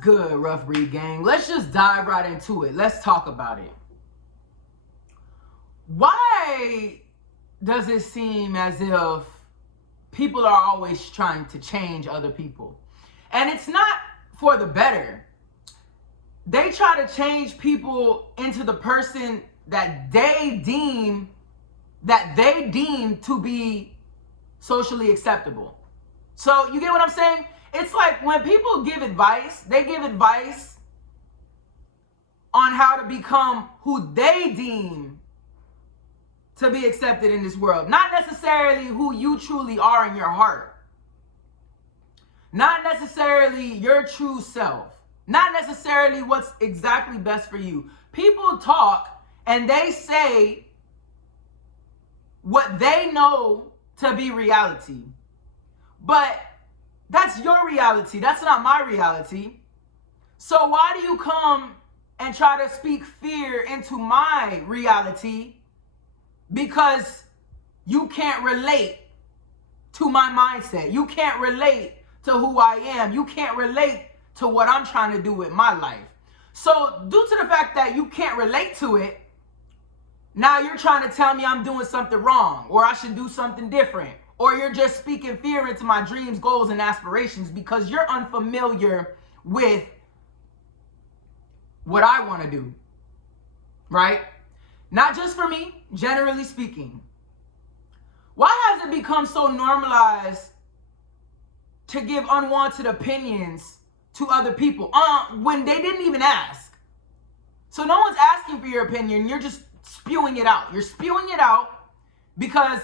good, Rough Breed Gang? Let's just dive right into it. Let's talk about it. Why does it seem as if people are always trying to change other people? And it's not for the better. They try to change people into the person that they deem to be socially acceptable. So you get what I'm saying? It's like when people give advice, they give advice on how to become who they deem to be accepted in this world. Not necessarily who you truly are in your heart. Not necessarily your true self. Not necessarily what's exactly best for you. People talk and they say what they know to be reality. But that's your reality. That's not my reality. So why do you come and try to speak fear into my reality? Because you can't relate to my mindset. You can't relate to who I am. You can't relate to what I'm trying to do with my life. So due to the fact that you can't relate to it, now you're trying to tell me I'm doing something wrong, or I should do something different, or you're just speaking fear into my dreams, goals, and aspirations because you're unfamiliar with what I want to do, right? Not just for me, generally speaking. Why has it become so normalized to give unwanted opinions to other people when they didn't even ask? So no one's asking for your opinion. You're just spewing it out. You're spewing it out because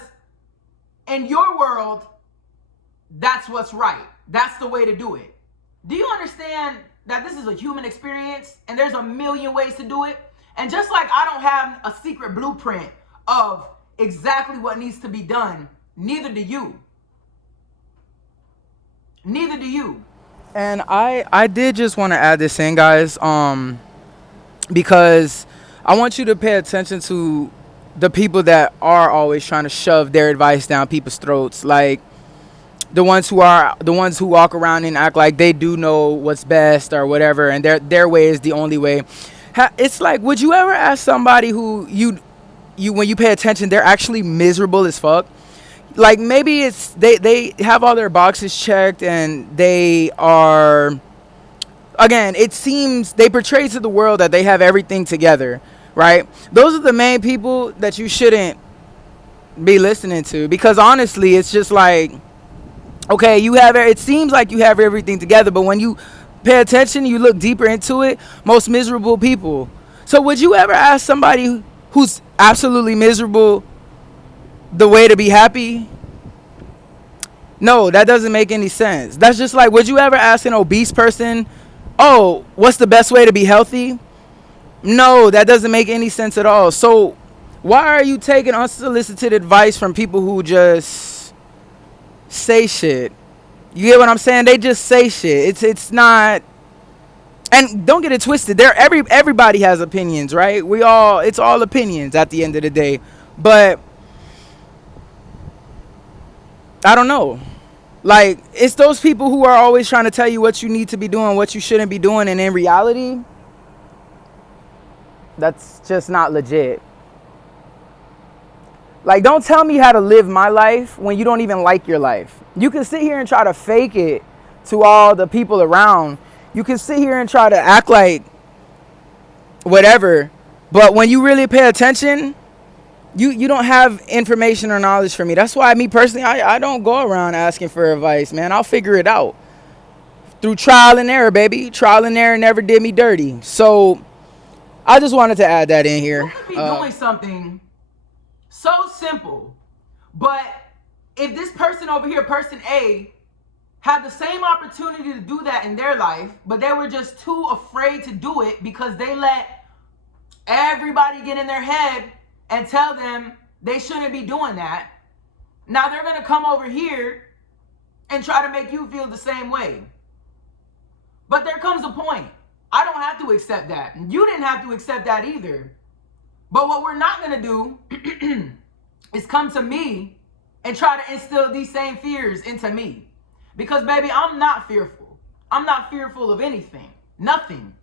in your world, that's what's right. That's the way to do it. Do you understand that this is a human experience and there's a million ways to do it? And just like I don't have a secret blueprint of exactly what needs to be done, neither do you. Neither do you. And I did just want to add this in, guys, because I want you to pay attention to the people that are always trying to shove their advice down people's throats, like the ones who walk around and act like they do know what's best or whatever, and their way is the only way. It's like, would you ever ask somebody who you when you pay attention, they're actually miserable as fuck? Like maybe it's they have all their boxes checked and they are, again, it seems they portray to the world that they have everything together, right? Those are the main people that you shouldn't be listening to, because honestly, it's just like, okay, it seems like you have everything together, but when you pay attention, you look deeper into it, most miserable people. So would you ever ask somebody who's absolutely miserable the way to be happy? No, that doesn't make any sense. That's just like, would you ever ask an obese person, oh, what's the best way to be healthy? No, that doesn't make any sense at all. So why are you taking unsolicited advice from people who just say shit? You get what I'm saying? They just say shit. It's not, and don't get it twisted. Everybody has opinions, right? It's all opinions at the end of the day. But I don't know. Like, it's those people who are always trying to tell you what you need to be doing, what you shouldn't be doing, and in reality, that's just not legit. Like, don't tell me how to live my life when you don't even like your life. You can sit here and try to fake it to all the people around. You can sit here and try to act like whatever, but when you really pay attention, you don't have information or knowledge for me. That's why me personally, I don't go around asking for advice, man. I'll figure it out through trial and error, baby. Trial and error never did me dirty. So I just wanted to add that in here. You could be doing something so simple, but if this person over here, person A, had the same opportunity to do that in their life, but they were just too afraid to do it because they let everybody get in their head and tell them they shouldn't be doing that. Now they're going to come over here and try to make you feel the same way. But there comes a point. I don't have to accept that. You didn't have to accept that either. But what we're not going to do is come to me and try to instill these same fears into me. Because, baby, I'm not fearful. I'm not fearful of anything. Nothing.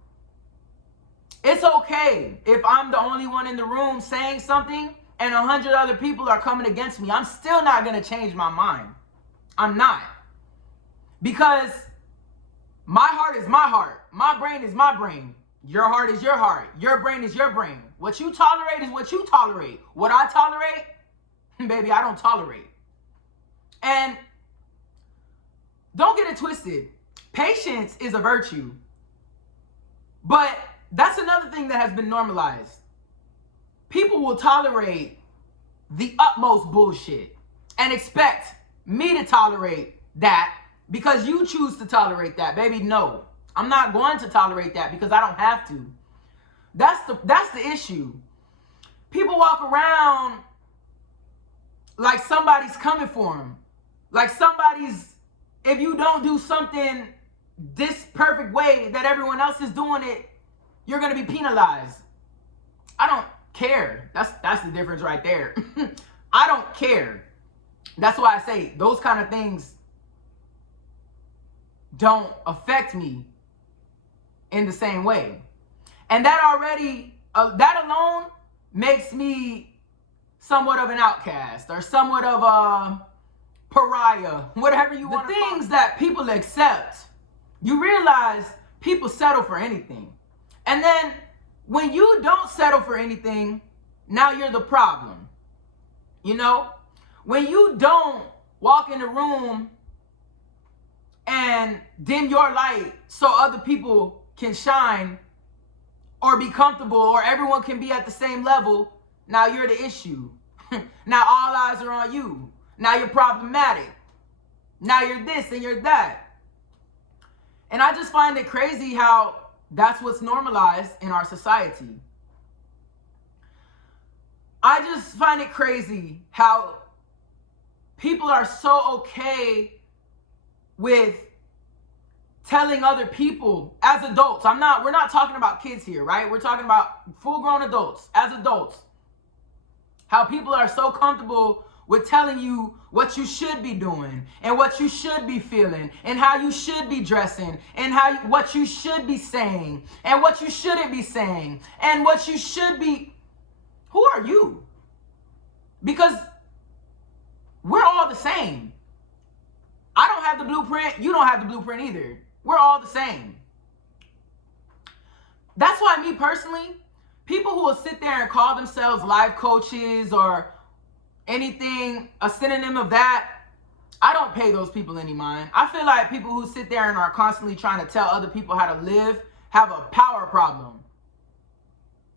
It's okay if I'm the only one in the room saying something and 100 other people are coming against me. I'm still not going to change my mind. I'm not. Because my heart is my heart. My brain is my brain. Your heart is your heart. Your brain is your brain. What you tolerate is what you tolerate. What I tolerate, baby, I don't tolerate. And don't get it twisted. Patience is a virtue. But that's another thing that has been normalized. People will tolerate the utmost bullshit and expect me to tolerate that because you choose to tolerate that. Baby, no. I'm not going to tolerate that because I don't have to. That's the issue. People walk around like somebody's coming for them. Like if you don't do something this perfect way that everyone else is doing it, you're going to be penalized. I don't care. That's the difference right there. I don't care. That's why I say those kind of things don't affect me in the same way. And that that alone makes me somewhat of an outcast or somewhat of a pariah, whatever you want to call it. The things that people accept, you realize people settle for anything. And then when you don't settle for anything, now you're the problem. You know? When you don't walk in the room and dim your light so other people can shine or be comfortable or everyone can be at the same level, now you're the issue. Now all eyes are on you. Now you're problematic. Now you're this and you're that. And I just find it crazy how that's what's normalized in our society. I just find it crazy how people are so okay with telling other people as adults. We're not talking about kids here, right? We're talking about full-grown adults, as adults. How people are so comfortable with telling you what you should be doing and what you should be feeling and how you should be dressing and what you should be saying and what you shouldn't be saying and what you should be. Who are you? Because we're all the same. I don't have the blueprint. You don't have the blueprint either. We're all the same. That's why me personally, people who will sit there and call themselves life coaches or anything, a synonym of that, I don't pay those people any mind. I feel like people who sit there and are constantly trying to tell other people how to live have a power problem.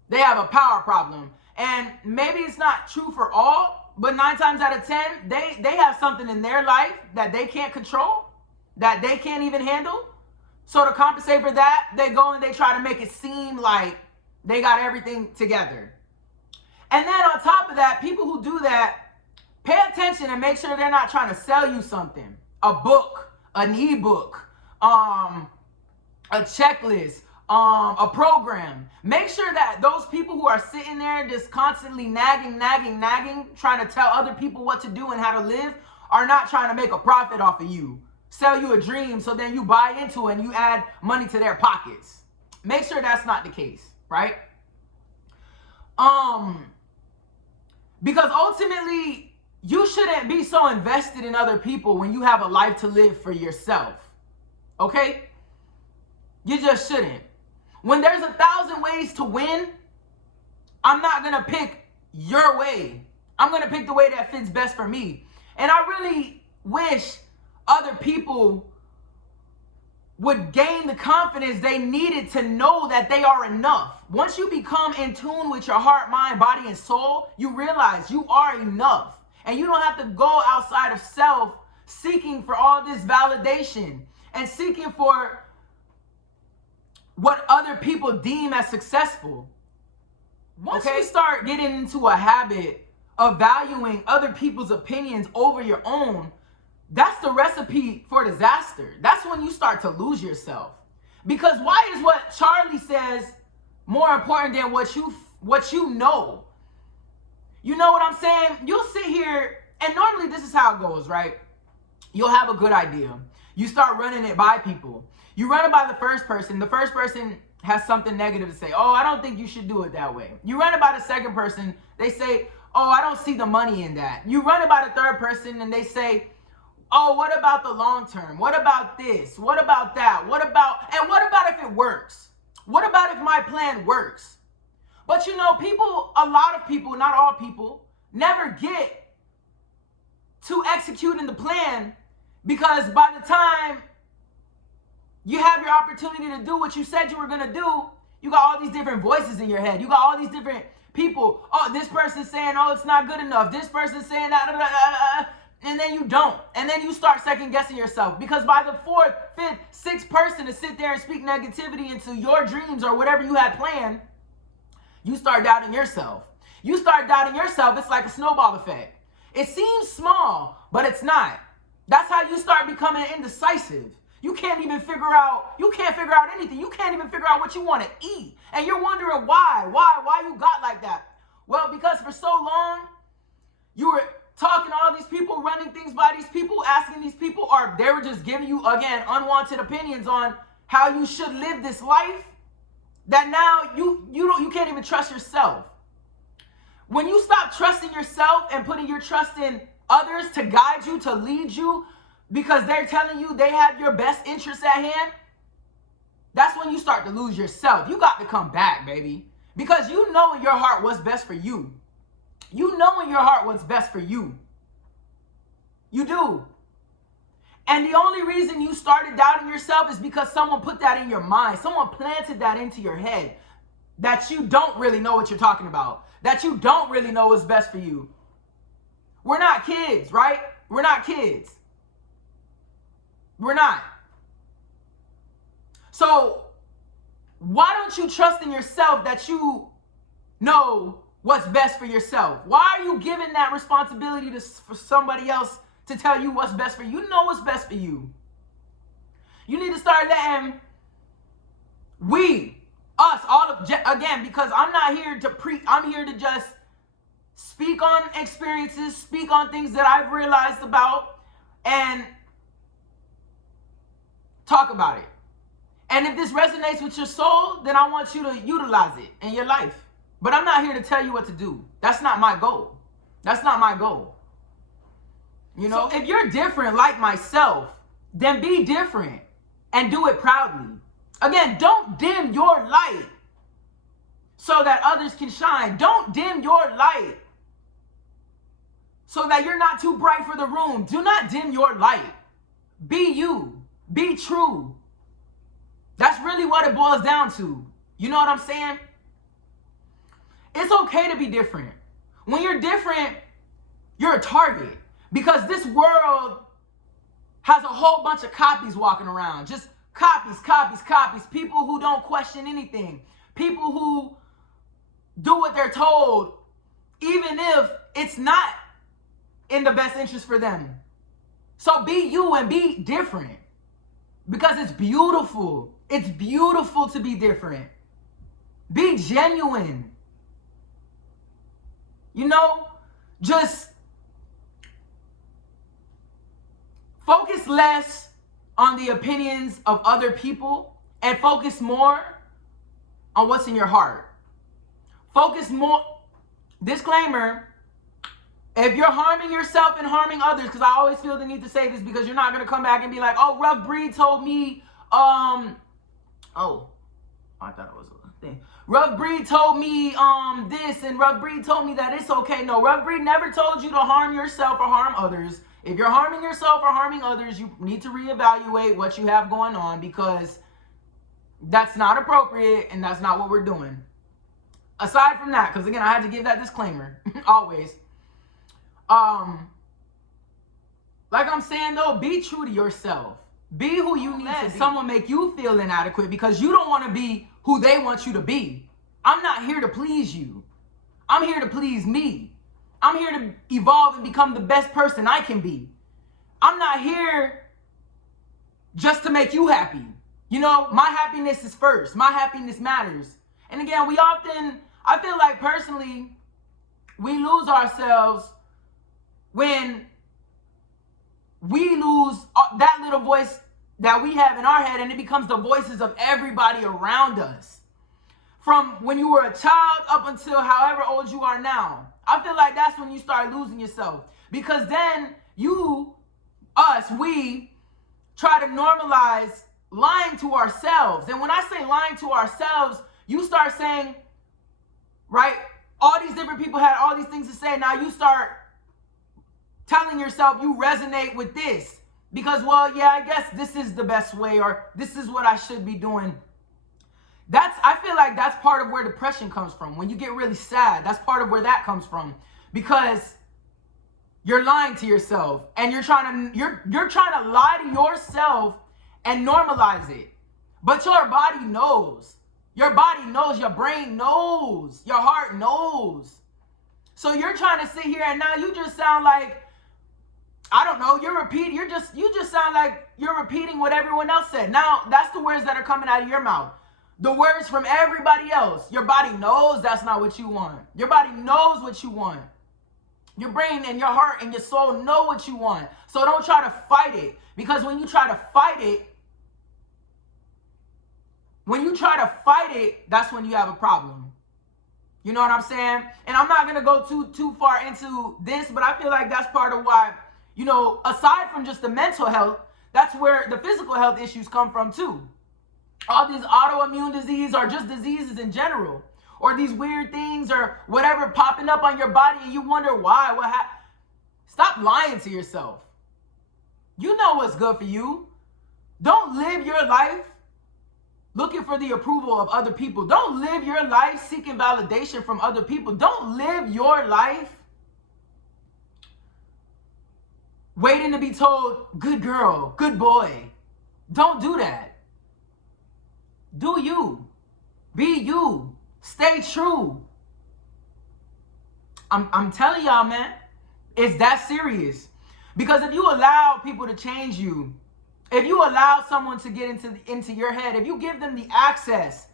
They have a power problem. And maybe it's not true for all, but 9 times out of 10, they have something in their life that they can't control, that they can't even handle. So to compensate for that, they go and they try to make it seem like they got everything together. And then on top of that, people who do that, pay attention and make sure they're not trying to sell you something. A book, an ebook, a checklist, a program. Make sure that those people who are sitting there just constantly nagging, trying to tell other people what to do and how to live, are not trying to make a profit off of you. Sell you a dream so then you buy into it and you add money to their pockets. Make sure that's not the case, right? Because ultimately, you shouldn't be so invested in other people when you have a life to live for yourself. Okay? You just shouldn't. When there's 1,000 ways to win, I'm not going to pick your way. I'm going to pick the way that fits best for me. And I really wish other people would gain the confidence they needed to know that they are enough. Once you become in tune with your heart, mind, body, and soul, you realize you are enough. And you don't have to go outside of self seeking for all this validation and seeking for what other people deem as successful. Once you start getting into a habit of valuing other people's opinions over your own, that's the recipe for disaster. That's when you start to lose yourself. Because why is what Charlie says more important than what you know? You know what I'm saying? You'll sit here, and normally this is how it goes, right? You'll have a good idea. You start running it by people. You run it by the first person. The first person has something negative to say. Oh, I don't think you should do it that way. You run it by the second person. They say, oh, I don't see the money in that. You run it by the third person and they say, oh, what about the long term? What about this? What about that? What about if it works? What about if my plan works? But you know, people, a lot of people, not all people, never get to executing the plan, because by the time you have your opportunity to do what you said you were going to do, you got all these different voices in your head. You got all these different people. Oh, this person's saying, oh, it's not good enough. This person's saying that. And then you don't. And then you start second guessing yourself. Because by the fourth, fifth, sixth person to sit there and speak negativity into your dreams or whatever you had planned, you start doubting yourself. You start doubting yourself. It's like a snowball effect. It seems small, but it's not. That's how you start becoming indecisive. You can't figure out anything. You can't even figure out what you want to eat. And you're wondering why you got like that. Well, because for so long, you were talking to all these people, running things by these people, asking these people, or they were just giving you, again, unwanted opinions on how you should live this life, that now you can't even trust yourself. When you stop trusting yourself and putting your trust in others to guide you, to lead you, because they're telling you they have your best interests at hand, that's when you start to lose yourself. You got to come back, baby. Because you know in your heart what's best for you. You know in your heart what's best for you. You do. And the only reason you started doubting yourself is because someone put that in your mind. Someone planted that into your head, that you don't really know what you're talking about, that you don't really know what's best for you. We're not kids, right? We're not kids. We're not. So why don't you trust in yourself that you know what's best for yourself? Why are you giving that responsibility for somebody else to tell you what's best for you? You know what's best for you. You need to start letting again, because I'm not here to preach. I'm here to just speak on experiences, speak on things that I've realized about, and talk about it. And if this resonates with your soul, then I want you to utilize it in your life. But I'm not here to tell you what to do. That's not my goal. That's not my goal. You know, so if you're different like myself, then be different and do it proudly. Again, don't dim your light so that others can shine. Don't dim your light so that you're not too bright for the room. Do not dim your light. Be you. Be true. That's really what it boils down to. You know what I'm saying? It's okay to be different. When you're different, you're a target. Because this world has a whole bunch of copies walking around. Just copies. People who don't question anything. People who do what they're told, even if it's not in the best interest for them. So be you and be different. Because it's beautiful. It's beautiful to be different. Be genuine. You know, just focus less on the opinions of other people and focus more on what's in your heart. Focus more. Disclaimer, if you're harming yourself and harming others, because I always feel the need to say this, because you're not going to come back and be like, oh, Rough Breed told me, I thought it was a thing. Rough Breed told me this, and Rough Breed told me that. It's okay. No, Rough Breed never told you to harm yourself or harm others. If you're harming yourself or harming others, you need to reevaluate what you have going on, because that's not appropriate and that's not what we're doing. Aside from that, because again, I had to give that disclaimer always. Like I'm saying though, be true to yourself. Be who you need to be. Someone make you feel inadequate because you don't want to be who they want you to be. I'm not here to please you. I'm here to please me. I'm here to evolve and become the best person I can be. I'm not here just to make you happy. You know, my happiness is first. My happiness matters. And again, I feel like personally, we lose ourselves when we lose that little voice that we have in our head, and it becomes the voices of everybody around us. From when you were a child up until however old you are now. I feel like that's when you start losing yourself. Because then we try to normalize lying to ourselves. And when I say lying to ourselves, you start saying, right, all these different people had all these things to say. Now you start telling yourself you resonate with this. Because, well, yeah, I guess this is the best way, or this is what I should be doing. I feel like that's part of where depression comes from. When you get really sad, that's part of where that comes from. Because you're lying to yourself, and you're trying to lie to yourself and normalize it. But your body knows. Your body knows, your brain knows, your heart knows. So you're trying to sit here, and now you just sound like, I don't know, you just sound like you're repeating what everyone else said. Now, that's the words that are coming out of your mouth. The words from everybody else. Your body knows that's not what you want. Your body knows what you want. Your brain and your heart and your soul know what you want. So don't try to fight it. Because when you try to fight it, that's when you have a problem. You know what I'm saying? And I'm not going to go too far into this, but I feel like that's part of why, you know, aside from just the mental health, that's where the physical health issues come from too. All these autoimmune diseases, or just diseases in general, or these weird things or whatever popping up on your body, and you wonder why, what happened. Stop lying to yourself. You know what's good for you. Don't live your life looking for the approval of other people. Don't live your life seeking validation from other people. Don't live your life waiting to be told, good girl, good boy. Don't do that. Do you. Be you. Stay true. I'm telling y'all, man, it's that serious. Because if you allow people to change you, if you allow someone to get into your head, if you give them the access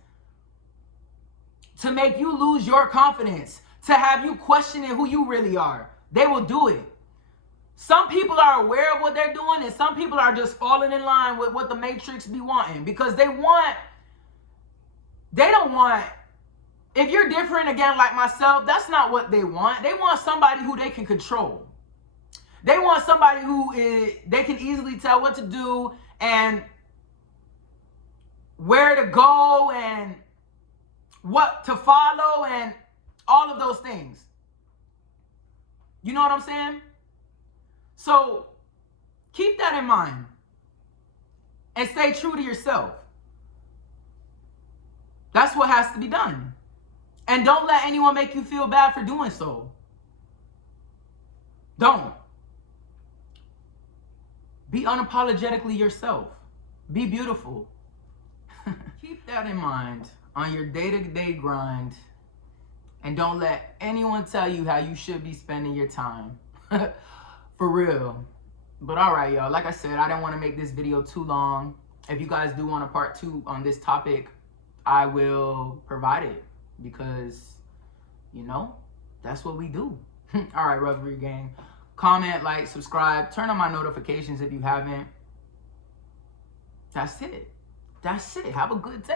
to make you lose your confidence, to have you questioning who you really are, they will do it. Some people are aware of what they're doing, and some people are just falling in line with what the Matrix be wanting, because they don't want, if you're different, again, like myself, that's not what they want. They want somebody who they can control. They want somebody they can easily tell what to do and where to go and what to follow and all of those things. You know what I'm saying? So keep that in mind and stay true to yourself. That's what has to be done. And don't let anyone make you feel bad for doing so. Don't. Be unapologetically yourself. Be beautiful. Keep that in mind on your day-to-day grind. And don't let anyone tell you how you should be spending your time. For real. But all right, y'all. Like I said, I didn't want to make this video too long. If you guys do want a part 2 on this topic, I will provide it. Because, you know, that's what we do. All right, Revelry Gang. Comment, like, subscribe. Turn on my notifications if you haven't. That's it. That's it. Have a good day.